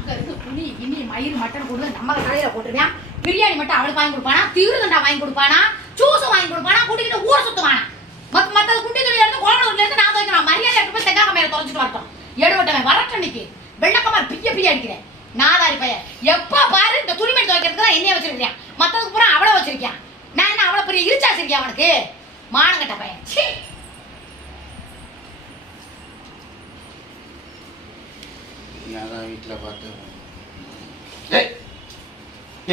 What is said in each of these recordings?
அங்க இருந்து துணி இனி மயிறு மட்டன் கொண்டு நம்ம தலையில போட்டுருவேன். பிரியாணி மட்டும் அவளுக்கு வாங்கி கொடுப்பானா, திருதண்டா வாங்கி கொடுப்பானா, ஜூஸ் வாங்கி கொடுப்பானா, கூட்டிக்கிட்டு ஊரை சுத்துவானா. மற்றது குண்டி துணியில இருந்து கோமணத்துல இருந்து நான் துவைக்கணும். மரியாதை எடுத்து போய் தெங்காய் மேல தொலைச்சிட்டு வரட்டும். எடுவட்டவன் வரட்டன்னைக்கு வெள்ளக்கமார் பிய்ய அடிக்கிறேன். நாதாரி பையன் எப்ப பாரு இந்த துணிமணி துவைக்கிறதுக்கு தான் என்னைய வச்சிருக்கேன். மற்றதுக்கு பூரா அவளை வச்சிருக்கேன். நான் என்ன அவளை பெரிய இருச்சாச்சிருக்கேன் அவனுக்கு? மானங்கட்ட பையன். சீ. வீட்டில் பார்த்தேன்.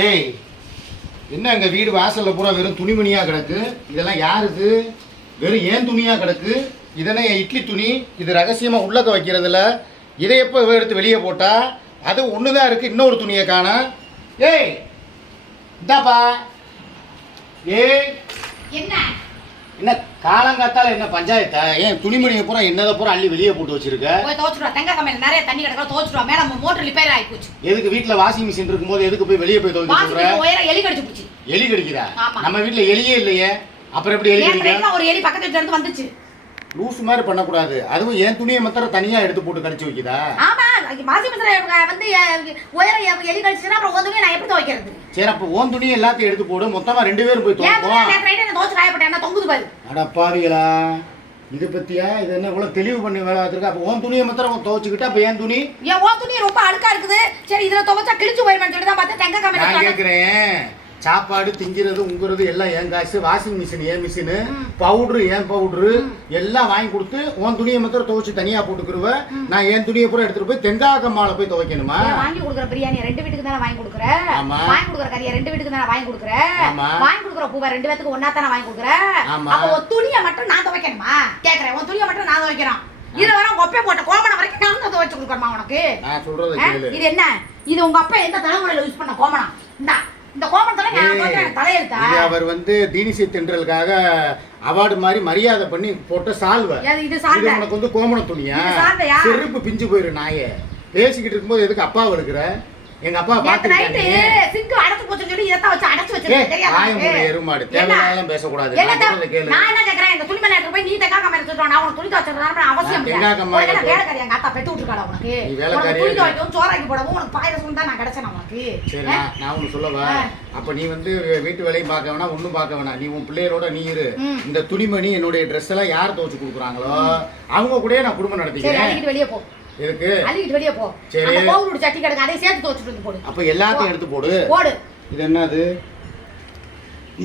ஏய், என்ன எங்கள் வீடு வாசலில் பூரா வெறும் துணிமணியாக கிடக்கு. இதெல்லாம் யாருக்கு? வெறும் ஏன் துணியாக கிடக்கு. இதெல்லாம் என் இட்லி துணி. இது ரகசியமாக உள்ளக்க வைக்கிறதில்ல. இதை எப்போ எடுத்து வெளியே போட்டால் அது ஒன்று தான் இருக்குது. இன்னொரு துணியை காண. ஏய் இந்தாப்பா. ஏய் என்ன என்ன காலங்காத்தால என்ன பஞ்சாயத்தா? ஏன் துணிமணியை பூரா என்னதை பூரா அள்ளி வெளியே போட்டு வச்சிருக்க? போய் துவைச்சுடுவா. தேங்காய் மேல நிறைய தண்ணி கிடக்கா துவைச்சுடுவா. மேடம் மோட்டர் ரிப்பேர் ஆகி போச்சு. எதுக்கு வீட்டில் வாஷிங் மிஷின் இருக்கும்போது எதுக்கு போய் வெளியே போய் துவைக்க சொல்ற? ஒயரை எலி கடிச்சு போச்சு. எலி கடிக்குதா? நம்ம வீட்டில் எலியே இல்லையே, அப்புறம் எப்படி எலி கடிக்கும்? ஒரு எலி பக்கத்து வீட்டுல இருந்து வந்துச்சு. லூஸ் மாதிரி பண்ணக்கூடாது. அதுவும் என் துணியை மாத்திரம் தனியா எடுத்து போட்டு கடிச்சு வைக்குதா? ஆமா, வாஷிங் மிஷின் வந்து ஒயரை எலி கடிச்சுனா அப்புறம் உன் துணியை நான் எப்படி துவைக்கிறது? சரி, அப்ப உன் துணியை எல்லாத்தையும் எடுத்து போடு. மொத்தமா 2 பேரும் போய் துவைப்போம். துவைச்சு காயப்பட்டேன். என்ன தொங்குது பாரு. அட பாவிகளா, இது பத்தியா? இது என்ன இவ்வளவு தெளிவு பண்ணி வேலை பார்த்துருக்க? அப்ப உன் துணியை மாத்திரம் துவைச்சுக்கிட்டா அப்ப என் துணி? உன் துணி ரொம்ப அழுக்கா இருக்குது. சரி, இதுல துவைச்சா கிழிச்சு போயிருமான்னு சொல்லி தான் பார்த்தேன். தேங்காய் மேல நான் கேட்கிறேன். சாப்பாடு திங்கிறது உங்கிறது எல்லாம் என் காசு. வாஷிங் மிஷின் ஏன் மிஷினு, பவுடரு ஏன் பவுடரு, எல்லாம் வாங்கி கொடுத்து உன் துணியை மாத்திரம் துவைச்சு தனியா போட்டுக்கிருவ. நான் என் துணியை பூரா எடுத்துட்டு போய் தெங்காக்கம்மால போய் துவைக்கணுமா? வாங்கி கொடுக்குற பிரியாணி 2 வீட்டுக்கு தானே வாங்கி கொடுக்குறேன். வாங்கி கொடுக்குற கறியை 2 வீட்டுக்கு தானே வாங்கி கொடுக்குறேன். வாங்கி கொடுக்குற பூவை 2 பேத்துக்கு ஒன்னா தானே வாங்கி கொடுக்குறேன். அப்ப உன் துணியை மட்டும் நான் துவைக்கணுமா? கேக்குறேன். உன் துணியை மட்டும் நான் துவைக்கிறேன். இது வர உங்க அப்பா போட்ட கோமணம் வரைக்கும் நான் தான் துவைச்சு கொடுக்குறேமா உனக்கு? நான் சொல்றது கேளு. இது என்ன? இது உங்க அப்பா எந்த தலைமுறையில யூஸ் பண்ண கோமணம்? இந்த கோமணத்துல நான் தலையெழுத்தா? இது அவர் வந்து தீனிசை தென்றலுக்காக அவார்டு மாதிரி மரியாதை பண்ணி போட்ட சால்வை. இது உனக்கு வந்து கோமண துணியா? செருப்பு பிஞ்சு போயிரு. நாயே பேசிக்கிட்டு இருக்கும்போது எதுக்கு அப்பாவை எடுக்கிற? எங்க அப்பா பாத்துக்கிட்டாங்க. சிங்க் அடைச்சு போச்சுன்னு சொல்லி இதத்தான் வச்சு அடைச்சு வச்சிருக்கேன். தெரியாதா? எருமாடு தேவையில்லாம் பேசக்கூடாது. நான் என்ன கேக்குறேன்? இந்த துணி மேல எடுத்து போய் நீ தேங்காய் மேல எடுத்துட்டு நான் உனக்கு துணி துவைச்சறதுனால அவசியம் இல்ல. வேலைக்காரி எங்க அத்தா பெத்து விட்டுருக்காடா உனக்கு. உனக்கு துணி துவைக்கவும் சோறாக்கி போடவும் உனக்கு பாயசம் தான் நான் கிடைச்சேன் உனக்கு. சரி, நான் ஒண்ணு சொல்லவா? அப்ப நீ வந்து வீட்டு வேலையும் பார்க்க வேணாம், ஒண்ணும் பார்க்க வேணாம். நீ உன் பிள்ளைகளோட நீ இரு. இந்த துணிமணி என்னுடைய ட்ரெஸ் எல்லாம் யார் துவைச்சு கொடுக்குறாங்களோ அவங்க கூட நான் குடும்பம் நடத்திக்கிறேன். வெளியே போ. எதுக்கு? அள்ளிட்டு வெளியே போ. சரி, அந்த பவுடர் சட்டி கிடக்கு, அதை சேர்த்து துவைச்சிட்டு வந்து போடு. அப்ப எல்லாத்தையும் எடுத்து போடு. போடு. இது என்னது?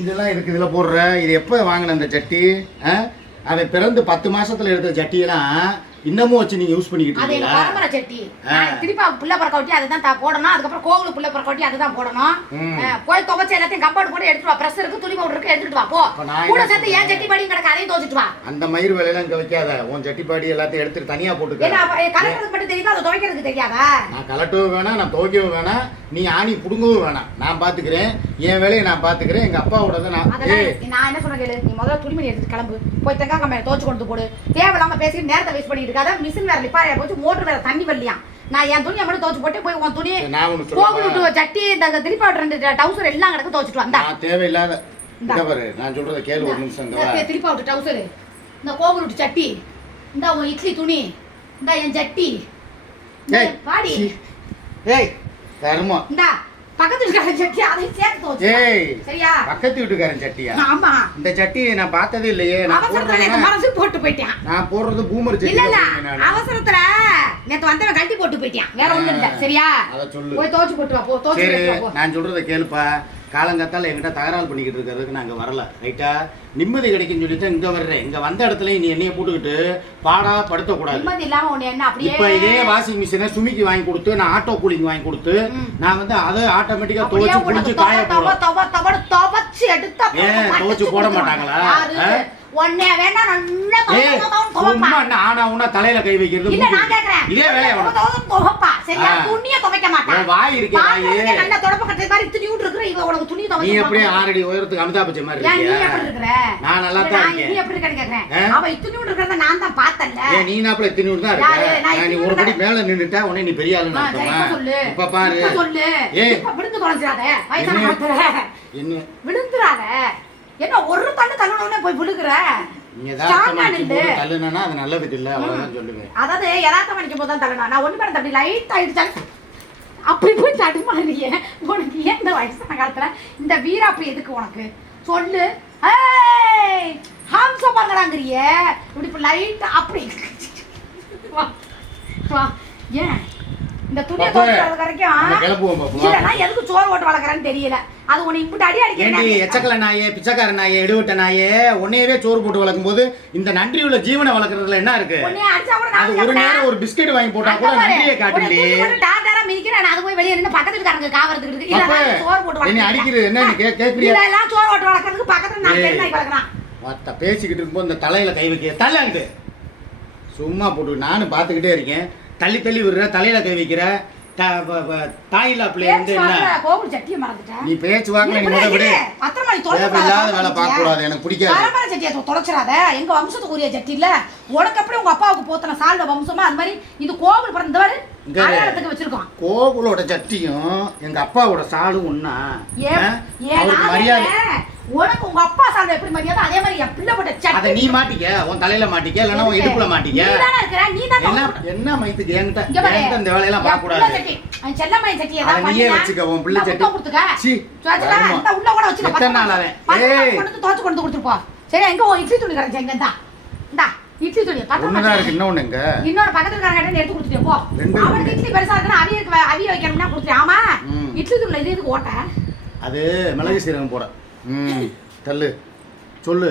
இதெல்லாம் இதுக்கு இதுல போடுற. இது எப்ப வாங்கின இந்த சட்டி? அவன் பிறந்து 10 மாசத்துல எடுத்த சட்டியெல்லாம் இன்னமும் வச்சு நீங்க யூஸ் பண்ணிக்கிட்டு இருக்கீங்களா? அது பரம்பரை சட்டி. திருப்பி புள்ள பறக்க ஒட்டி அதுதான் போடணும். அதுக்கப்புறம் கோவிலுக்கு புள்ள பறக்க ஒட்டி அதுதான் போடணும். போய் துவைச்சு எல்லாத்தையும் கம்பார்ட் போட்டு எடுத்துட்டு வா. பிரஷர் இருக்கு, துணி பவுடர் இருக்கு, எடுத்துட்டு வா. போ. கூட சேர்த்து ஏன் சட்டி பாடியும் கிடக்கு, அதையும் துவைச்சிட்டு வா. அந்த மயிர் வேலையெல்லாம் இங்க வைக்காத. உன் சட்டி பாடி எல்லாத்தையும் எடுத்துட்டு தனியா போட்டுக்க. கலட்டுறதுக்கு மட்டும் தெரியுதா? அதை துவைக்கிறதுக்கு தெரியாதா? நான் கலட்டவும் வேணாம், நான் துவைக்கவும் வேணாம், நீ ஆணி புடுங்கவும் வேணாம். நான் பாத்துக்கிறேன், என் வேலையை நான் பாத்துக்கிறேன். எங்க அப்பாவோட நான் என்ன சொன்ன கேளு. நீ முதல்ல துணிமணி எடுத்து கிளம்பு. போய் தேங்காய் மேல துவைச்சு கொண்டு போடு. தேவையில்லாம பேசிட்டு நேரத்தை வேஸ்ட் பண்ணிட்டு இருக்காத. மிஷின் வேற லிப்பாரியா போச்சு, மோட்டர் வேற தண்ணி வரலையா. நான் என் துணியை மட்டும் துவைச்சு போட்டு போய் உன் துணி கோகுல் சட்டி இந்த திருப்பி 2 டவுசர் எல்லாம் கிடக்கு துவைச்சிட்டு வந்தா. தேவையில்லாத நான் சொல்றத கேளு ஒரு நிமிஷம். திருப்பி அவுட் டவுசர், இந்த கோகுல் சட்டி, இந்த உன் இட்லி துணி, இந்த என் சட்டி பாடி. ஏய் கர்மா, இந்த பக்கத்து வீட்டுக்காரன் சட்டி அதையும் சேர்த்து துவைச்சு. ஏய் சரியா? பக்கத்து வீட்டுக்காரன் சட்டியா? ஆமா. இந்த சட்டி நான் பார்த்ததே இல்லையே. நான் மனசு போட்டு போயிட்டேன். நான் போடுறது பூமர் சட்டி. இல்ல அவசரத்துல நேத்து வந்தவன் கழட்டி போட்டு போயிட்டான். வேற ஒண்ணும் இல்ல. சரியா? அத சொல்லு. போய் துவைச்சு போட்டு வா. போ துவைச்சு போ. நான் சொல்றத கேளுப்பா. காலங்காத்தால என்கிட்ட தகராறு பண்ணிக்கிட்டு இருக்கிறதுக்கு நாங்க வரல. ரைட்டா? நிம்மதி கிடைக்குன்னு சொல்லிட்டு இங்க வர்றேன். இங்க வந்த இடத்துல நீ என்னைய போட்டுக்கிட்டு பாடா படுத்த கூடாது. நிம்மதி இல்லாம உன்னை என்ன அப்படியே இப்ப இதே வாஷிங் மிஷினை சுமிக்கு வாங்கி கொடுத்து, நான் ஆட்டோ கூலிங் வாங்கி கொடுத்து, நான் வந்து அதை ஆட்டோமேட்டிக்கா துவைச்சு புடிச்சு காய போடுவேன். துவைச்சு எடுத்தா துவைச்சு போட மாட்டாங்களா? ஒண்ணே வேணா நல்லா சும்மா ஆனா உன்னா தலையில கை வைக்கிறது. இல்ல நான் கேக்குறேன். இதே வேலைய துவைப்பா. சரியா? துணியை துவைக்க மாட்டான். வாய் இருக்கே வாய். நல்ல தொடப்ப கட்டை மாதிரி துணியூட்டு இருக்கிற இவ உனக்கு துணி துவைக்க. நீ அப்படியே 6 அடி உயரத்துக்கு அமிதாப் பச்சன் மாதிரி இருக்கியா? நீ எப்படி இருக்கற? நான் நல்லா தான் இருக்கேன். நீ எப்படி இருக்கன்னு கேக்குறேன். அவ துணியூட்டு இருக்கறத நான் தான் பார்த்தல்ல. நீ நாப்ல துணியூட்டு தான் இருக்க. நீ ஒரு படி மேல நின்னுட்ட உடனே நீ பெரிய ஆளு நான் இப்ப பாரு. சொல்லு. இப்ப விழுந்து தொலைஞ்சிராத. வயசான மாட்டற. என்ன விழுந்துறாத. என்ன ஒரு தண்ணி தள்ளனோனே போய் விழுகுற? நீ யதார்த்தமா தள்ளுனா அது நல்லது இல்ல. அவ்வளவுதான் சொல்லுங்க. அதாவது யதார்த்தமா நிக்கும் போது தான் தள்ளனா. நான் ஒண்ணு பண்ண அப்படி லைட் ஆயிடுச்சு. அப்படி போய் தடுமாறிய உனக்கு ஏன் இந்த வயசான காலத்துல இந்த வீராப்பு எதுக்கு உனக்கு சொல்லு. ஏய் ஹம்ச பண்ணலாங்கிறிய இப்படி இப்போ லைட் அப்படி வா வா. ஏன் இந்த துணியை துவைக்கிறது வரைக்கும் இல்லைன்னா எதுக்கு சோறு ஓட்டு வளர்க்குறேன்னு தெரியல. அது உன்னை இப்படி அடி அடிக்கிறேன். எச்சக்கல நாயே, பிச்சைக்கார நாயே, எடுவிட்ட நாயே, உன்னையவே சோறு போட்டு வளர்க்கும் போது இந்த நன்றி உள்ள ஜீவனை வளர்க்கறதுல என்ன இருக்கு? அது ஒரு நேரம் ஒரு பிஸ்கெட் வாங்கி போட்டா கூட நன்றியை காட்டலையே. மிதிக்கிறேன் அது போய் வெளியே நின்று பக்கத்துல இருக்காங்க காவறதுக்கு இல்ல சோறு போட்டு என்ன அடிக்கிறது என்ன கேக்குறியா? இல்ல எல்லாம் சோறு ஓட்டு வளர்க்கறதுக்கு பக்கத்துல நான் பெண்ணாய் வளர்க்கறான். மத்த பேசிக்கிட்டு இருக்கும்போது இந்த தலையில கை வைக்க தள்ளாங்கிட்டு சும்மா போட்டு நானும் பாத்துக்கிட்டே இருக்கேன். தள்ளி தள்ளி விடுற, தலையில கை வைக்கிற. தாயிலா பிள்ளை வந்து என்ன கோகுல் சட்டியை மறந்துட்டேன். நீ பேச்சு வாங்க, நீ முத விடு. பத்திரமா நீ இல்லாத வேலை பார்க்க கூடாது, எனக்கு பிடிக்காது. பரம்பரை சட்டியை தொலைச்சிடாத. எங்க வம்சத்துக்கு உரிய சட்டி இல்ல. உனக்கு எப்படி உங்க அப்பாவுக்கு போத்தன சால்வ வம்சமா அது மாதிரி இது கோகுல் பிறந்தவர் அடையாளத்துக்கு வச்சிருக்கோம். கோகுலோட சட்டியும் எங்க அப்பாவோட சாலும் ஒண்ணா? மரியாதை உனக்கு உங்க அப்பா சால்வ எப்படி மரியாதை அதே மாதிரி என் பிள்ளை போட்ட சட்டி அத நீ மாட்டிக்க, உன் தலையில மாட்டிக்க, இல்லனா உன் இடுப்புல மாட்டிக்க. நீ தான இருக்கற, நீ தான் என்ன மைத்துக்கு என்கிட்ட இந்த வேலை எல்லாம் பார்க்க கூடாது. அந்த செல்லம்மாய் சட்டி ஏதாவது நீயே வச்சுக்க, உன் பிள்ளை சட்டி கொடுத்துக்க. சீ சாச்சா இந்த உள்ள கூட வச்சுக்க. எத்தனை நாள் அவன் ஏய் கொண்டு தோச்சு கொண்டு கொடுத்துட்டு போ. சரி எங்க உன் இட்லி துணி கரெக்ட் எங்க இந்தா இட்லி துணி ஒண்ணுதான் இருக்கு, இன்னொன்னு எங்க இன்னொரு பக்கத்துல காரங்க எடுத்து கொடுத்துட்டே போ. அவன் இட்லி பெருசா இருக்குனா அவிய வைக்கணும்னா கொடுத்துட்டு. ஆமா இட்லி துணில இது எதுக்கு ஓட்ட? அது மிளகு சீரகம் போட. தள்ளு சொல்லு.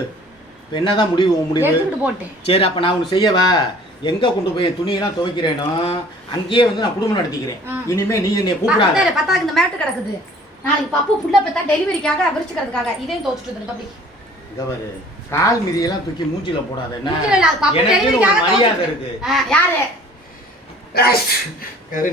இப்போ என்னதான் முடிவு உன் முடிவு? எடுத்துட்டு போட்டு. சரி அப்ப நான் ஒன்று செய்யவா? எங்க கொண்டு போய் துணியெல்லாம் துவைக்கிறேனோ அங்கேயே வந்து நான் குடும்பம் நடத்திக்கிறேன். இனிமே நீ என்னை கூப்பிடாத. பத்தாக்கு இந்த மேட்டு கிடக்குது. நாளைக்கு பப்பு புள்ள பெத்தா டெலிவரிக்காக விரிச்சுக்கிறதுக்காக இதையும் துவைச்சிட்டு வந்து தம்பி. இங்க பாரு, கால் மிதியெல்லாம் தூக்கி மூஞ்சில போடாத. என்ன எனக்கு ஒரு மரியாதை இருக்கு. யாரு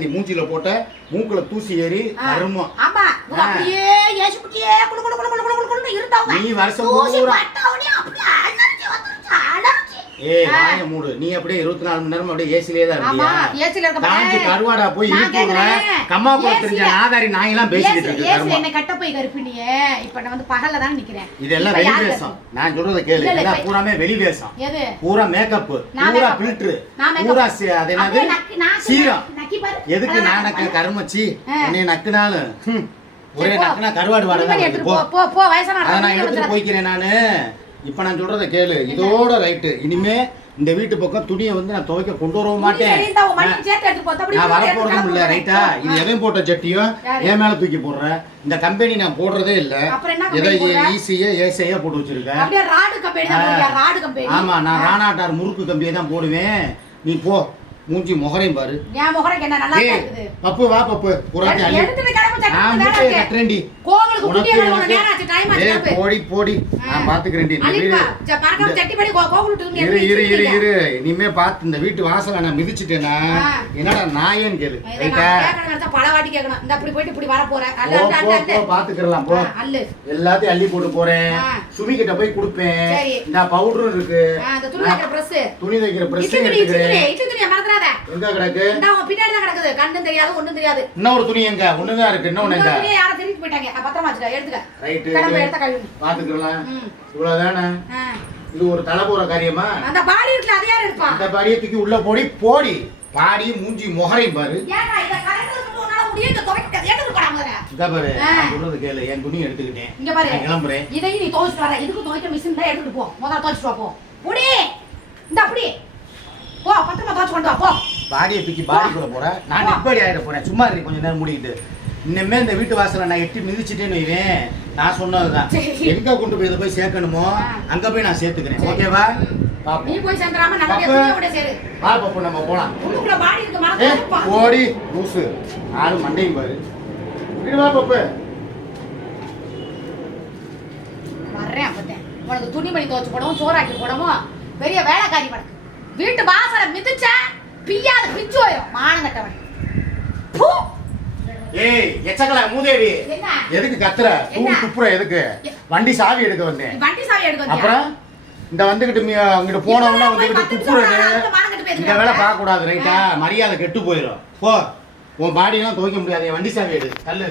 நீ மூஞ்சில போட்ட மூக்குல தூசி ஏறி கருமம். ஆமா அப்படியே ஏசுக்குட்டியே குளு குளு குளு குளு குளுன்னு இருந்தாங்க. நீ வருஷம் பூரா பட்டவனே அப்படியே அலர்ஜி வந்துருச்சு அலர்ஜி. ஏய் வாய மூடு. நீ அப்படியே 24 மணி நேரம் அப்படியே ஏசிலே தான் இருக்கியா? ஆமா ஏசில இருக்க பாரு. தாஞ்சி கருவாடா போய் இருக்குற கம்மா போல தெரிஞ்ச நாதாரி நாய் எல்லாம் பேசிட்டு இருக்கு. ஏசி என்ன கட்ட போய் கருப்பினியே. இப்போ நான் வந்து பகல்ல தான் நிக்கிறேன். இதெல்லாம் வெளி வேஷம். நான் சொல்றத கேளு. இதெல்லாம் பூராமே வெளி வேஷம். எது? பூரா மேக்கப், பூரா ஃபில்டர், பூரா அது என்னது சீரம். எதுக்கு நானக்கு கருமச்சி என்னைய நக்குனாலும் ஒரே நக்குனா கருவாடு வாடதான். போ போ வயசான அத நான் எடுத்துட்டு போய்க்கிறேன் நானு. இப்ப நான் சொல்றத கேளு. இதோட ரைட்டு. இனிமே இந்த வீட்டு பக்கம் துணியை வந்து நான் துவைக்க கொண்டு வரவும் மாட்டேன். நான் வரப்போறதும் இல்ல. ரைட்டா? இது எவன் போட்ட சட்டியோ என் மேல தூக்கி போடுற. இந்த கம்பெனி நான் போடுறதே இல்ல. ஏதோ ஈஸியா ஏசையா போட்டு வச்சிருக்கேன். ஆமா நான் ராணாட்டார் முறுக்கு கம்பியை தான் போடுவேன். நீ போ. மூஞ்சி முகரையும் பாரு. என் முகரைக்கு என்ன நல்லா இருக்குது. பப்பு வா பப்பு. புறாட்டி அள்ளி எடுத்துட்டு கிளம்பு. நான் முட்டை கட்டறேன்டி. கோவிலுக்கு குட்டி வரணும் நேரா ஆச்சு டைம் ஆச்சு. ஏய் போடி போடி. நான் பாத்துக்கறேன்டி இந்த வீடு. பறக்க சட்டி படி கோவிலுக்கு இரு இனிமே பாத்து இந்த வீட்டு வாசல நான் மிதிச்சிட்டேனா என்னடா நாயேன்னு கேளு. ரைட்டா? கேக்கறத பல வாட்டி கேக்கணும். இந்த அப்படி போயிட்டு இப்படி வர போறேன். போ பாத்துக்கறலாம் போ. அல்லு. எல்லாத்தையும் அள்ளி போட்டு போறேன். சுமி கிட்ட போய் குடுப்பேன். இந்த பவுடர் இருக்கு. அந்த துணி வைக்கிற பிரஸ். துணி வைக்கிற பிரஸ் எடுத்துக்கறேன். இட்லி மறந்துடாத. எங்க கிடக்கு? இந்த உங்க பின்னாடி தான் கிடக்குது. கண்ணும் தெரியாது ஒண்ணும் தெரியாது. இன்னொரு துணி எங்க? ஒண்ணுதான் இருக்கு. இன்னொன்னு எங்க? துணி யார திருப்பி போய்ட்டாங்க. பத்திரமா வச்சுக்க. எடுத்துக்க. ரைட். கிளம்பு எடுத்து கழுவு. பாத்துக்கறலாம். இவ்வளவுதானே? இது ஒரு தலபோற காரியமா? அந்த பாடி இருக்குல அது யார் எடுப்பா? அந்த பாடியை தூக்கி உள்ள போடி. பாடி மூஞ்சி முகரையும் பாரு. ஏங்க இத கரெக்ட்டா கொண்டு உன்னால முடியும். இந்த துவைக்க எடுத்து போடா முதல்ல. இங்க பாரு. நான் சொல்றது கேளு. என் துணி எடுத்துக்கிட்டேன். இங்க பாரு. நான் கிளம்புறேன். இதையும் நீ துவைச்சிட்டு வர. இதுக்கு துவைக்க மிஷின் தான் எடுத்துட்டு போ. முதல்ல துவைச்சிட்டு வா போ. புடி. இந்த அப்படி. போ பத்திரமா துவைச்சு கொண்டு வா போ. பாடியை தூக்கி பாடிக்குள்ள போற. நான் இப்படி ஆயிட போறேன். சும்மா இரு கொஞ்ச நேரம் மூடிக்கிட்டு. இன்னமே இந்த வீட்டு வாசல நான் எட்டி மிதிச்சிட்டேன்னு வைவேன். நான் சொன்னதுதான். எங்க கொண்டு போய் இதை போய் சேர்க்கணுமோ அங்க போய் நான் சேர்த்துக்கிறேன். ஓகேவா? நீ போய் சேர்க்கறாம நம்ம கூட சேரு. வா பாப்பு நம்ம போலாம். உள்ளுக்குள்ள பாடி இருக்கு மறந்துப்பா. ஓடி லூசு. ஆளு மண்டையும் பாரு. வீடு வா பாப்பு. வரேன் அப்பதே. உனக்கு துணிமணி துவைச்சு போடவும் சோறாக்கி போடவும் பெரிய வேலைக்காரி படக்கு. வீட்டு வாசல மிதிச்ச பியாத பிச்சு போயிடும். மானங்கட்டவன். பூ. ஏய் எச்சக்கல மூதேவி. எதுக்கு கத்துற? துப்புற எதுக்கு? வண்டி சாவி எடுக்க வந்தேன். வண்டி சாவி எடுக்க வந்தேன். அப்புறம் இந்த வந்துகிட்டு அங்கிட்டு போனவனா வந்துகிட்டு துப்புறது. இந்த வேலை பார்க்க கூடாது. ரைட்டா? மரியாதை கெட்டு போயிடும். போ. உன் பாடி எல்லாம் துவைக்க முடியாது. வண்டி சாவி எடு. தள்ளு.